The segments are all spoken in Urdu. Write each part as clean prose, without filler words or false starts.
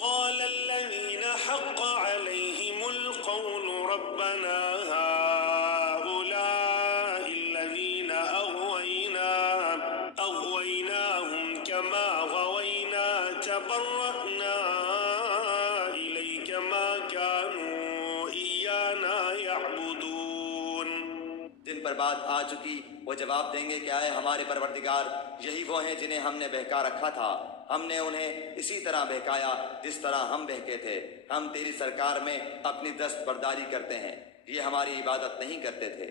قال الذين حق عليهم القول ربنا هؤلاء الذين أغويناهم كما غوينا تبرأنا إليك ما كانوا إيانا يعبدون. جن پر بات آ چکی وہ جواب دیں گے کہ اے ہمارے پروردگار، یہی وہ ہیں جنہیں ہم نے بہکا رکھا تھا، ہم نے انہیں اسی طرح بہکایا جس طرح ہم بہکے تھے. ہم تیری سرکار میں اپنی دست برداری کرتے ہیں، یہ ہماری عبادت نہیں کرتے تھے.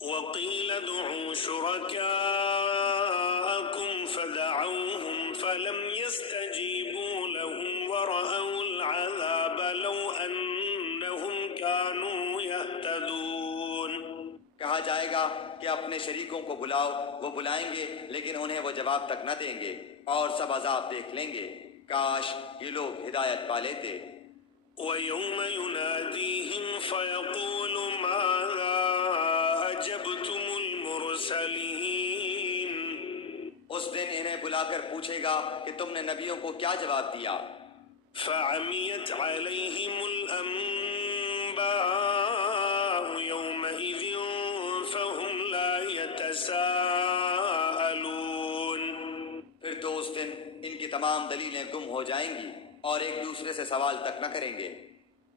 وقيل ادعوا شركاءكم فدعوهم فلم يستجيبوا لهم ورأوا العذاب لو أنهم كانوا يهتدون. کہا جائے گا کہ اپنے شریکوں کو بلاؤ، وہ بلائیں گے لیکن انہیں وہ جواب تک نہ دیں گے، اور سب عذاب دیکھ لیں گے. کاش یہ لوگ ہدایت پا لیتے. وَيَوْمَ يُنَادِيهِمْ فَيَقُولُ مَاذَا أَجَبْتُمُ الْمُرْسَلِينَ. اس دن انہیں بلا کر پوچھے گا کہ تم نے نبیوں کو کیا جواب دیا. فَعَمِيَتْ عَلَيْهِمُ الْأَنبَاءُ يَوْمَئِذٍ فَهُمْ لَا يَتَسَاءَلُونَ. پھر تو اس دن ان کی تمام دلیلیں گم ہو جائیں گی اور ایک دوسرے سے سوال تک نہ کریں گے.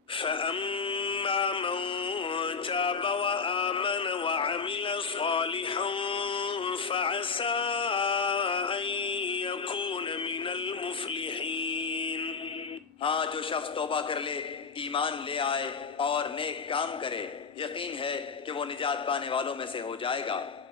فَأَمَّا مَن تَابَ وَآمَنَ وَعَمِلَ صَالِحًا فَعَسَىٰ أَن يَكُونَ مِنَ الْمُفْلِحِينَ. ہاں، جو شخص توبہ کر لے، ایمان لے آئے اور نیک کام کرے، یقین ہے کہ وہ نجات پانے والوں میں سے ہو جائے گا.